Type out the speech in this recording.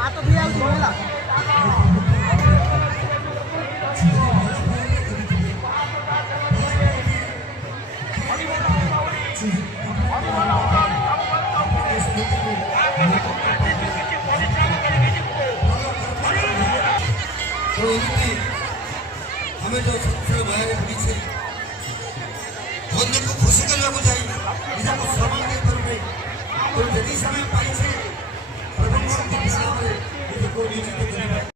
हाथ भी आउ होला तो इनकी हमें जो सबसे बड़े पीछे बंदे को खुशी करने को चाहिए इधर को सामान के पर में तो जल्दी समय पाई